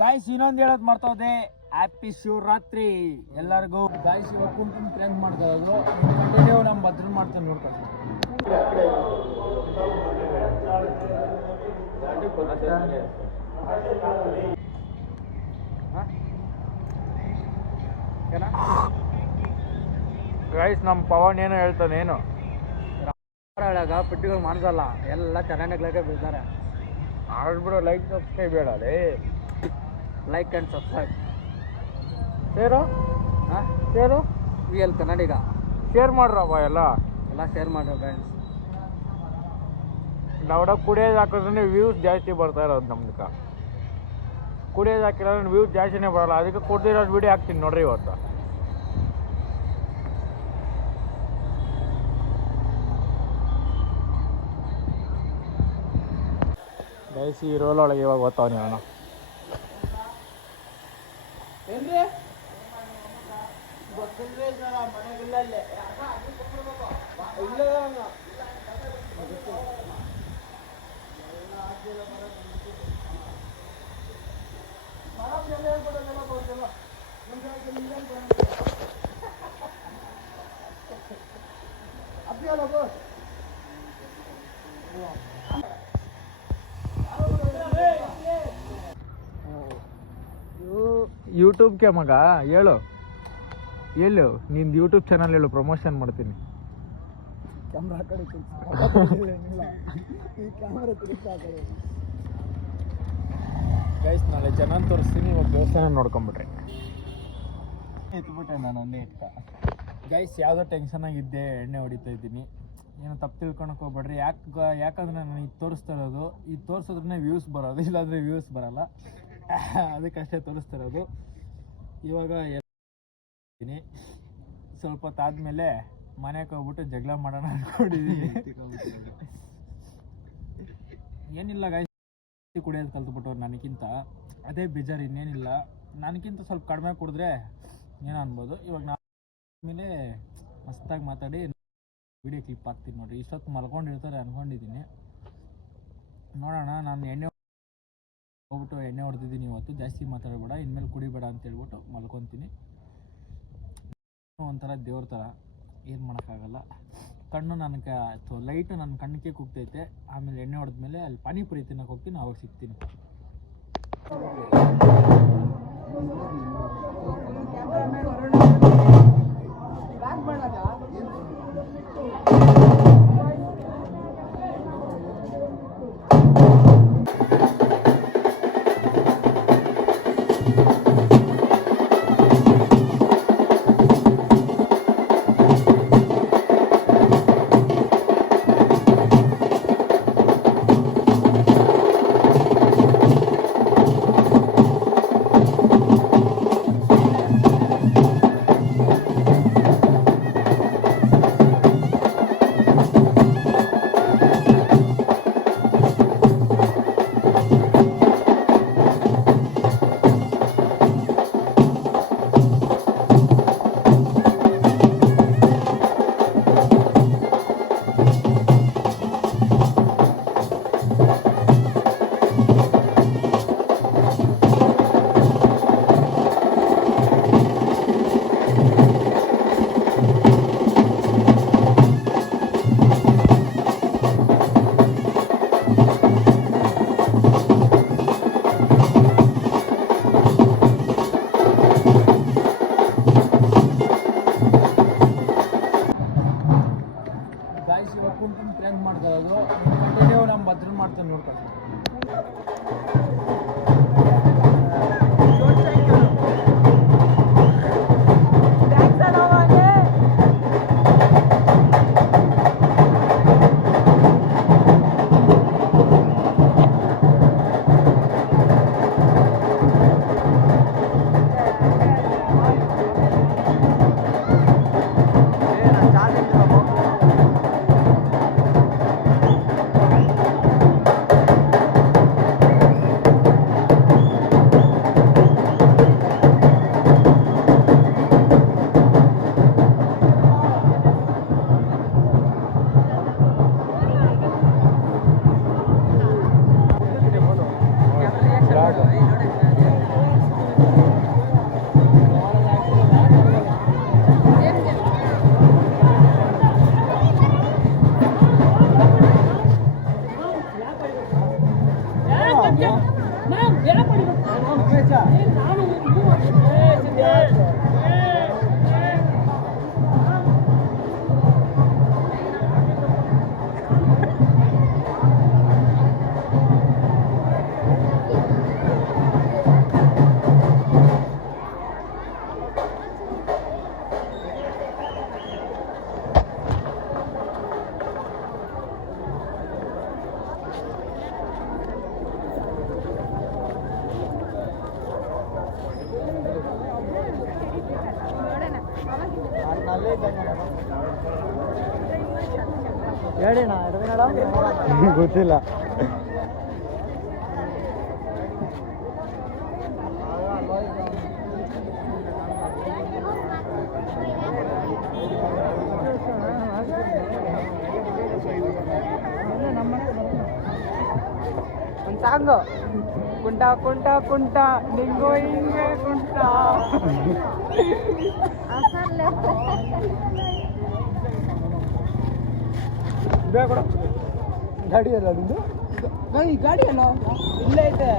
Guys ಇನ್ನೊಂದು ಹೇಳೋದು ಮಾಡ್ತೋದೆ, happy Shivaratri ಎಲ್ಲರಿಗೂ. ಗಾಯ್ಸ್ ಇವಾಗ ಕುಂಕುಮ ಪ್ಲ್ಯಾನ್ ಮಾಡ್ಕೊಳ್ಳೋದು ಕಂಟಿನ್ಯೂ ನಮ್ಮ ಭದ್ರ ಮಾಡ್ತೀನಿ ನೋಡ್ಕೊಂಡು. ಗೈಸ್ ನಮ್ಮ ಪವನ್ ಏನೋ ಹೇಳ್ತಾನೆ, ಏನು ಹೇಳಾಗ ಪುಟ್ಟಿಗಳು ಮಾಡ್ಸಲ್ಲ, ಎಲ್ಲ ಚೆನ್ನಾಗಿ ಬೀಳ್ತಾರೆ. ಆಡ್ಬಿಡೋ, ಲೈಕ್ ಸಬ್ಸ್ಕ್ರೈಬ್ ಹೇಳಲಿ, like and subscribe. Share share ವಿ ಎಲ್ ಕನ್ನಡಿಗ ಶೇರ್ ಮಾಡ್ರಪ್ಪ, ಎಲ್ಲ ಶೇರ್ ಮಾಡ್ರಿ ಫ್ರೆಂಡ್ಸ್. ನಾವಡ ಕುಡಿಯೋದು ಹಾಕಿದ್ರೆ ವ್ಯೂಸ್ ಜಾಸ್ತಿ ಬರ್ತಾ ಇರೋದು ನಮ್ದಕ್ಕೆ. ಕುಡಿಯೋದು ಹಾಕಿಲ್ಲ ವ್ಯೂಸ್ ಜಾಸ್ತಿನೇ ಬರೋಲ್ಲ, ಅದಕ್ಕೆ ಕೊಡ್ದಿರೋದು ವಿಡಿಯೋ ಹಾಕ್ತೀನಿ ನೋಡ್ರಿ ಇವತ್ತು. ಗೈಸಿ ರೋಲ್ ಒಳಗೆ ಇವಾಗ ಓದ್ತಾವನಿ ನಾನು. ಏನ್ರಿ ಯೂಟ್ಯೂಬ್ಗೆ ಮಗ ಹೇಳು, ನಿಂದು ಯೂಟ್ಯೂಬ್ ಚಾನಲ್ ಹೇಳು, ಪ್ರಮೋಷನ್ ಮಾಡ್ತೀನಿ. ಗೈಸ್ ನಾಳೆ ಜನ ತೋರಿಸ್ತೀನಿ, ಇವಾಗ ದೇವಸ್ಥಾನ ನೋಡ್ಕೊಂಬಿಟ್ರೆ ಎತ್ಬಿಟ್ಟೆ ನಾನು ಒಂದೇ ಇಟ್ಕ. ಗೈಸ್ ಯಾವುದೋ ಟೆನ್ಷನಾಗಿದ್ದೆ, ಎಣ್ಣೆ ಹೊಡಿತಾ ಇದ್ದೀನಿ, ಏನೋ ತಪ್ಪು ತಿಳ್ಕೊಳಕ್ಕೆ ಹೋಗ್ಬೇಡ್ರಿ. ಯಾಕಂದರೆ ನಾನು ಇದು ತೋರಿಸ್ತಾ ಇರೋದು, ಇದು ತೋರಿಸೋದ್ರೇ ವ್ಯೂಸ್ ಬರೋದು, ಇಲ್ಲಾಂದರೆ ವ್ಯೂಸ್ ಬರೋಲ್ಲ, ಅದಕ್ಕಷ್ಟೇ ತೋರಿಸ್ತಾ ಇರೋದು. ಇವಾಗ ಇದ್ದೀನಿ, ಸ್ವಲ್ಪ ಹೊತ್ತಾದ್ಮೇಲೆ ಮನೆಗೆ ಹೋಗ್ಬಿಟ್ಟು ಜಗಳ ಮಾಡೋಣ ಅಂದ್ಕೊಂಡಿದ್ದೀನಿ. ಏನಿಲ್ಲ ಗಾಯ್ಸ್, ಕುಡಿಯೋದು ಕಲ್ತ್ಬಿಟ್ಟವ್ರು ನನಗಿಂತ, ಅದೇ ಬೇಜಾರು, ಇನ್ನೇನಿಲ್ಲ. ನನಗಿಂತ ಸ್ವಲ್ಪ ಕಡಿಮೆ ಕುಡಿದ್ರೆ ಏನೋ ಅನ್ಬೋದು. ಇವಾಗ ಮೇಲೆ ಮಸ್ತಾಗಿ ಮಾತಾಡಿ ವಿಡಿಯೋ ಕ್ಲಿಪ್ ಹಾಕ್ತೀನಿ ನೋಡಿರಿ. ಇಷ್ಟೊತ್ತು ಮಲ್ಕೊಂಡಿರ್ತಾರೆ ಅಂದ್ಕೊಂಡಿದ್ದೀನಿ, ನೋಡೋಣ. ನಾನು ಎಣ್ಣೆ ಹೊಡೆದಿದ್ದೀನಿ ಇವತ್ತು, ಜಾಸ್ತಿ ಮಾತಾಡಬೇಡ, ಇನ್ಮೇಲೆ ಕುಡಿಬೇಡ ಅಂತ ಹೇಳ್ಬಿಟ್ಟು ಮಲ್ಕೊತೀನಿ. ಒಂಥರ ದೇವ್ರ ಥರ, ಏನು ಮಾಡೋಕ್ಕಾಗಲ್ಲ. ಕಣ್ಣು ನನಗೆ ಲೈಟು ನನ್ನ ಕಣ್ಣಿಗೆ ಕುಗ್ತೈತೆ. ಆಮೇಲೆ ಎಣ್ಣೆ ಹೊಡೆದ್ಮೇಲೆ ಅಲ್ಲಿ ಪಾನಿಪುರಿ ತಿನ್ನೋಕೆ ಹೋಗ್ತೀನಿ, ಅವಾಗ ಸಿಗ್ತೀನಿ. ಕುಂಕುಮ ಪ್ಲ್ಯಾನ್ ಮಾಡ್ಕೊಳ್ಳೋದು ಕಂಟಿನ್ಯೂ ನಮ್ಮ ಭದ್ರ ಮಾಡ್ತೀನಿ ನೋಡ್ಕೊಂಡು. ಹೇಳಿಣ ಗೊತ್ತಿಲ್ಲ. ಒಂದು ಸಾಂಗು ಕುಂಟ ಕುಂಟ ಕುಂಟ ನಿಂಗೋ ಹಿಂಗೆ ಕುಂಟ ಗಾಡಿ ಅಲ್ಲ ನಿಂದು? ಗಾಡಿ ಅಲ್ಲ ಇಲ್ಲೇ ಐತೆ.